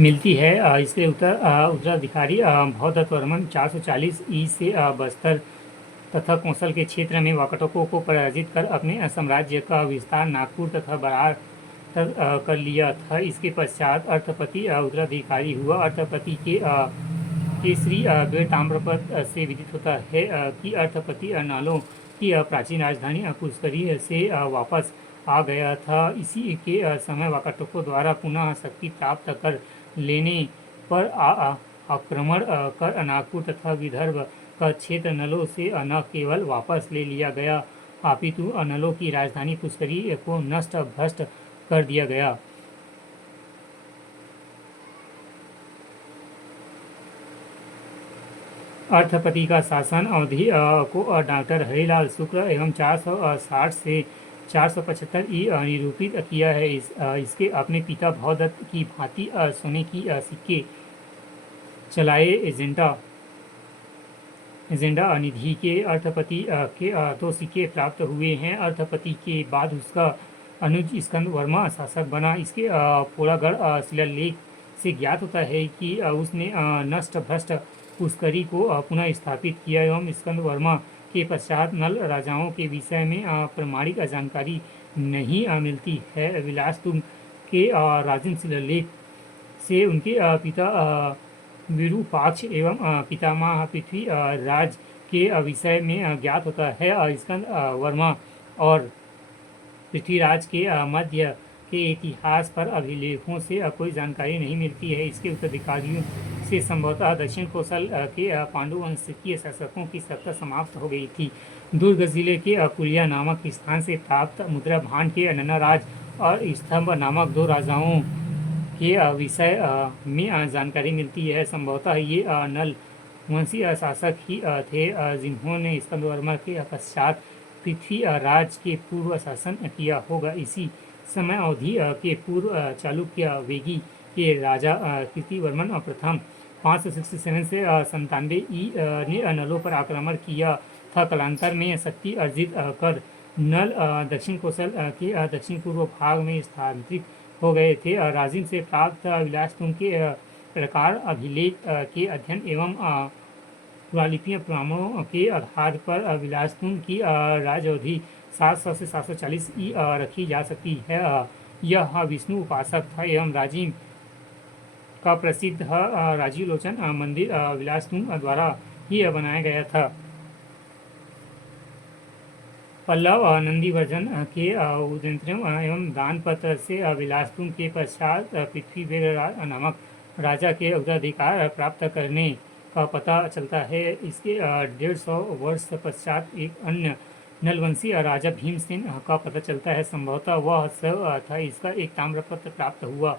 मिलती है। इसके उत्तराधिकारी भौदत्तवर्मन 440 ई से बस्तर तथा कौशल के क्षेत्र में वाकाटकों को पराजित कर अपने साम्राज्य का विस्तार नागपुर तथा बरार तक कर लिया था। इसके पश्चात अर्थपति उत्तराधिकारी हुआ। अर्थपति के श्री वेद ताम्रपत्र से विदित होता है कि अर्थपति नलों की प्राचीन राजधानी पुष्करी से वापस आ गया था। इसी के समय वाकाटकों द्वारा पुनः शक्ति प्राप्त कर लेने पर आक्रमण कर नागपुर तथा विदर्भ का क्षेत्र नलों से न केवल वापस ले लिया गया अपितु नलों की राजधानी पुष्करी को नष्ट भ्रष्ट कर दिया गया। अर्थपति का शासन अवधि को डॉक्टर हरिलाल शुक्ल एवं 460 से 475 ई निरूपित किया है। इसके अपने पिता भौदत्त की भांति सोने की सिक्के चलाए एजेंडा निधि के अर्थपति के 2 सिक्के प्राप्त हुए हैं। अर्थपति के बाद उसका अनुज स्कंद वर्मा शासक बना। इसके पोड़ागढ़ शिलालेख से ज्ञात होता है कि उसने नष्ट भ्रष्ट पुष्करी को पुनः स्थापित किया एवं स्कंद वर्मा के पश्चात नल राजाओं के विषय में प्रमाणिक जानकारी नहीं मिलती है। विलासतुंग के राजन शिलालेख से उनके पिता विरूपाक्ष एवं पितामह पृथ्वी राज के विषय में ज्ञात होता है। स्कंद वर्मा और पृथ्वीराज के मध्य के इतिहास पर अभिलेखों से कोई जानकारी नहीं मिलती है। इसके उत्तराधिकारियों से संभवतः दक्षिण कौशल के पांडुवंशीय शासकों की सत्ता समाप्त हो गई थी। दुर्ग जिले के कुलिया नामक स्थान से प्राप्त मुद्रा भांड के नन्नाराज और स्तंभ नामक 2 राजाओं के विषय में जानकारी मिलती है। संभवतः ये नल वंशीय शासक ही थे जिन्होंने स्कंद वर्मा के पश्चात पृथ्वी राज के पूर्व शासन किया होगा। इसी समय अवधि के पूर्व चालुक्य वेगी के राजा कीर्तिवर्मन प्रथम 567 से 97 ई ने नलों पर आक्रमण किया था। कालांतर में शक्ति अर्जित कर नल दक्षिण कौशल के दक्षिण पूर्व भाग में स्थानांतरित हो गए थे। राजिम से प्राप्त विलासतुंग के प्रकार अभिलेख के अध्ययन एवं पुरालिपियों प्रमाणों के आधार पर विलासतुंग की राजअवधि 700 से 740 ई रखी जा सकती है। यह विष्णु उपासक था एवं राजिम का प्रसिद्ध राजीव लोचन मंदिर विलासतुंग द्वारा ही बनाया गया था। पल्लव नंदीवर्धन के उदयंतम एवं दानपत्र से विलासतुंग के पश्चात पृथ्वीराज नामक राजा के उत्तराधिकार प्राप्त करने का पता चलता है। इसके 150 वर्ष पश्चात एक अन्य नलवंशी राजा भीमसेन का पता चलता है। संभवतः वह सब था। इसका एक ताम्रपत्र प्राप्त हुआ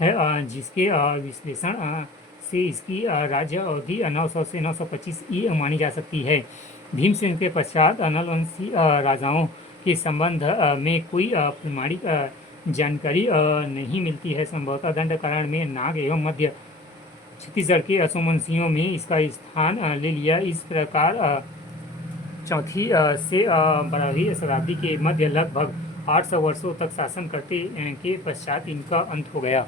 है जिसके विश्लेषण से इसकी राज्य अवधि 900 से 925 ई मानी जा सकती है। भीमसेन के पश्चात नलवंशी राजाओं के संबंध में कोई प्रमाणिक जानकारी नहीं मिलती है। संभवतः दंडकारण्य में नाग एवं मध्य छत्तीसगढ़ के सोमवंशियों में इसका स्थान ले लिया। इस प्रकार 4वीं से 12वीं शताब्दी के मध्य लगभग 800 वर्षों तक शासन करते के पश्चात इनका अंत हो गया।